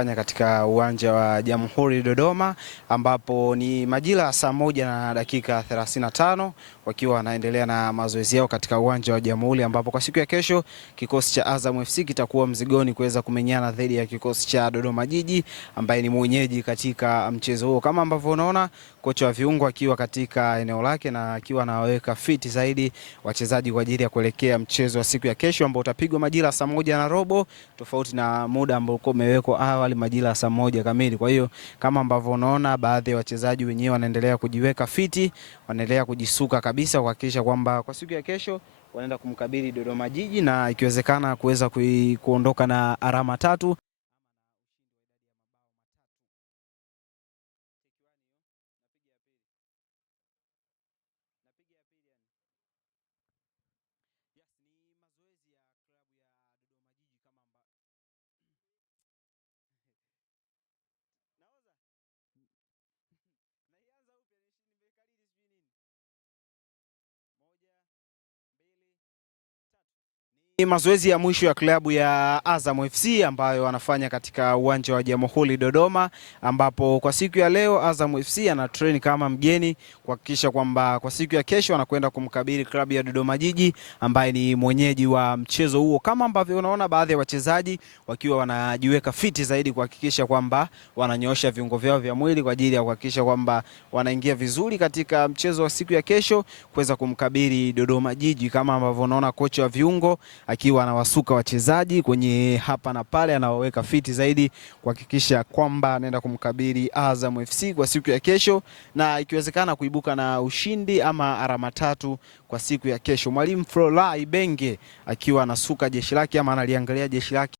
Katika uwanja wa Jamhuri Dodoma, ambapo ni majira ya saa 1:35 wakiwa wanaendelea na mazoezi yao katika uwanja wa Jamhuri, ambapo kwa siku ya kesho kikosi cha Azam FC kitakuwa mzigoni kuweza kumenyana dhidi ya kikosi cha Dodoma Jiji ambaye ni mwenyeji katika mchezo huo. Kama ambavyo unaona kocha wa viungo akiwa katika eneo lake na akiwa anaweka fiti zaidi wachezaji kwa ajili ya kuelekea mchezo wa siku ya kesho ambao utapigwa majira saa 1:15, tofauti na muda ambao ulikuwa umewekwa awali majira saa 1 kamili. Kwa hiyo kama ambavyo unaona baadhi ya wachezaji wenyewe wanaendelea kujiweka fiti, wanaendelea kujisuka kabisa kuhakikisha kwamba kwa siku ya kesho wanaenda kumkabili Dodoma Jiji na ikiwezekana kuweza kuondoka na alama 3. Ni mazoezi ya mwisho ya klabu ya Azam FC ambayo wanafanya katika uwanja wa Jamhuri Dodoma, ambapo kwa siku ya leo Azam FC ana train kama mgeni kuhakikisha kwamba kwa siku ya kesho anakwenda kumkabili klabu ya Dodoma Jiji ambaye ni mwenyeji wa mchezo huo. Kama ambavyo unaona baadhi ya wachezaji wakiwa wanajiweka fiti zaidi kuhakikisha kwamba wananyoosha viungo vyao vya mwili kwa ajili ya kuhakikisha kwamba wanaingia vizuri katika mchezo wa siku ya kesho kuweza kumkabili Dodoma Jiji. Kama ambavyo unaona kocha wa viungo akiwa anawasuka wachezaji kwenye hapa na pale, anawaweka fiti zaidi kuhakikisha kwamba anaenda kumkabili Azam FC kwa siku ya kesho na ikiwezekana kuibuka na ushindi ama alama 3 kwa siku ya kesho. Mwalimu Florent Ibenge akiwa anasuka jeshi lake ama analiangalia jeshi lake.